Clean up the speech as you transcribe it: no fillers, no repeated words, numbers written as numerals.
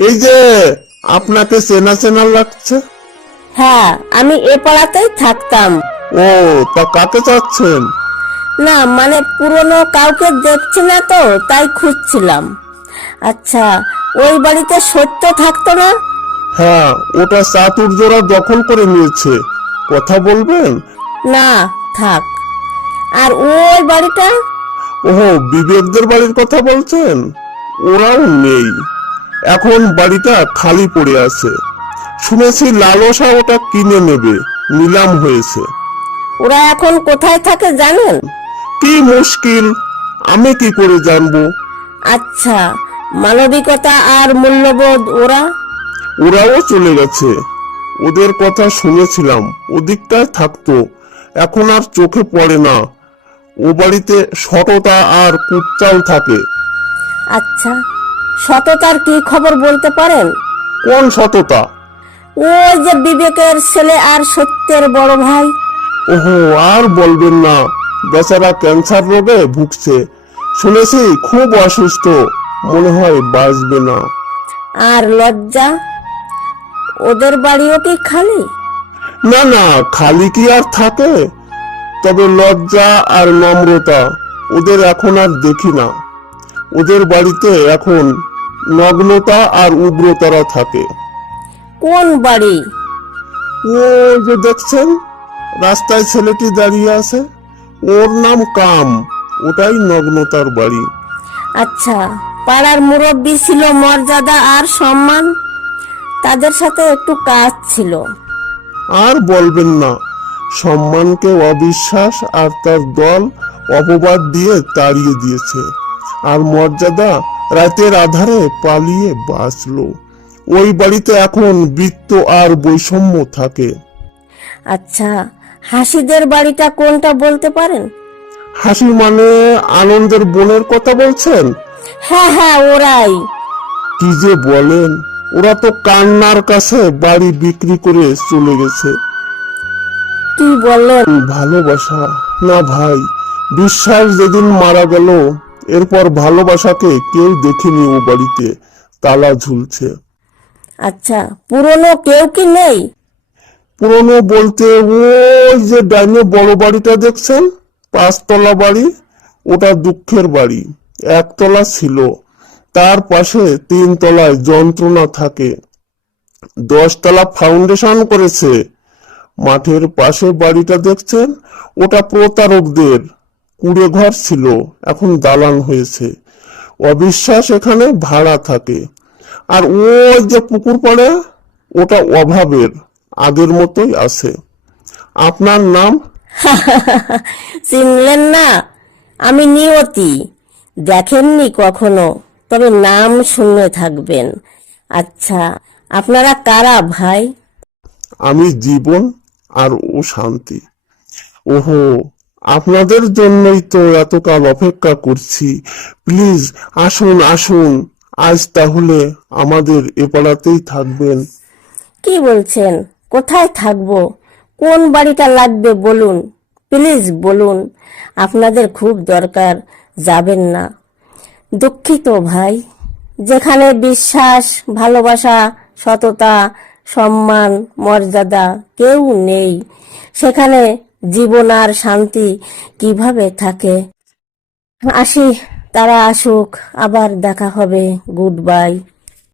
এই যে, আপনাকে চেনা চেনা লাগছে। হ্যাঁ, আমি এ পাড়াতেই থাকতাম। ও, তা কাকে চাচ্ছেন? না মানে পুরনো কাউকে দেখছি না তো, তাই খুঁজছিলাম। আচ্ছা, ওই বাড়িতে সত্য থাকতো না? হ্যাঁ, ওটা চাতুর্যরা দখল করে নিয়েছে। কথা বলবেন? না, থাক। আর ওই বাড়িটা? ওহো, বিবেকদের বাড়ির কথা বলছেন? ওরাও নেই। এখন বাড়িটা খালি পড়ে আছে। শুনেছি লালসা ওটা কিনে নেবে, নিলাম হয়েছে। ওরা এখন কোথায় থাকে জানেন? কি মুশকিল, আমি কি করে জানবো? আচ্ছা, মানবিকতা আর মূল্যবোধ ওরা? ওরাও চলে গেছে। ওদের কথা শুনেছিলাম, ওদিকটায় থাকতো। এখন আর চোখে পড়ে না। ও বাড়িতে সততা আর কুচ্চাল থাকে। আচ্ছা, সততার কি খবর বলতে পারেন? কোন সততা? ওই যে বিবেকের ছেলে আর সত্যের বড় ভাই। ওহো, আর বলবেন না। বেচারা ক্যান্সার রোগে ভুগছে। শুনেছি খুব অসুস্থ, মনে হয় বাঁচবে না। আর লজ্জা, ওদের বাড়িও কি খালি? না না, খালি কি আর থাকে? তবে লজ্জা আর নম্রতা ওদের এখন আর দেখি না। ওদের বাড়িতে এখন নগ্নতা আর উগ্রতারা থাকে। কোন বাড়ি? ওই যে দেখছেন, রাস্তায় ছেলেটি দাঁড়িয়ে আছে, ওর নাম কাম। ওটাই নগ্নতার বাড়ি। আচ্ছা, পাড়ার মুরব্বী ছিল মর্যাদা আর সম্মান, তাদের সাথে একটু কাজ ছিল। আর বলবেন না। সম্মানকে অবিশ্বাস আর তার দল অপবাদ দিয়ে তাড়িয়ে দিয়েছে। আর মর্যাদা রাতের আধারে পালিয়ে বাঁচলো। ওই বাড়িতে এখন বৃত্ত আর বৈষম্য থাকে। আচ্ছা, হাসিদের বাড়িটা কোনটা বলতে পারেন? হাসি মানে আনন্দের বোনের কথা বলছেন? হ্যাঁ হ্যাঁ, ওরাই। কি যে বলেন, ওরা তো কান্নার কাছে বাড়ি বিক্রি করে চলে গেছে। কি বললেন? ভালোবাসা না ভাই, বিশ্বাস যেদিন মারা গেল, এরপর ভালোবাসাকে কেউ দেখেনি। ও বাড়িতে তালা ঝুলছে। আচ্ছা, পুরনো কেউ কি নেই? পুরনো বলতে ওই যে ডাইনে বড় বাড়িটা দেখছেন, 5 তলা বাড়ি, ওটা দুঃখের বাড়ি। 1 তলা ছিল, তার পাশে 3 তলায় যন্ত্রণা থাকে। 10 তলা ফাউন্ডেশন করেছে। মাঠের পাশে বাড়িটা দেখছেন, ওটা প্রতারকদের কুড়ে ঘর ছিল, এখন দালান হয়েছে। অবিশ্বাস এখানে ভাড়া থাকে। আর ওই যে পুকুর পাড়ে, ওটা অভাবের, আগের মতোই আছে। আপনার নাম? চিনলেন না? আমি নিয়তি। দেখেননি কখনো, তবে নাম শুনে থাকবেন। আচ্ছা, আপনারা কারা ভাই? আমি জীবন, আর ও শান্তি। ওহো, আপনাদের জন্যই তো এতকাল অপেক্ষা করছি। প্লিজ আসুন আসুন, আজ তাহলে আমাদের এ পাড়াতেই থাকবেন। কি বলছেন? কোথায় থাকবো? কোন বাড়িটা লাগবে বলুন, প্লিজ বলুন। আপনাদের খুব দরকার, যাবেন না? দুঃখিত ভাই, যেখানে বিশ্বাস, ভালোবাসা, সততা, সম্মান, মর্যাদা কেউ নেই, সেখানে জীবন আর শান্তি কিভাবে থাকে? আসি, তারা আসুক, আবার দেখা হবে। Good bye.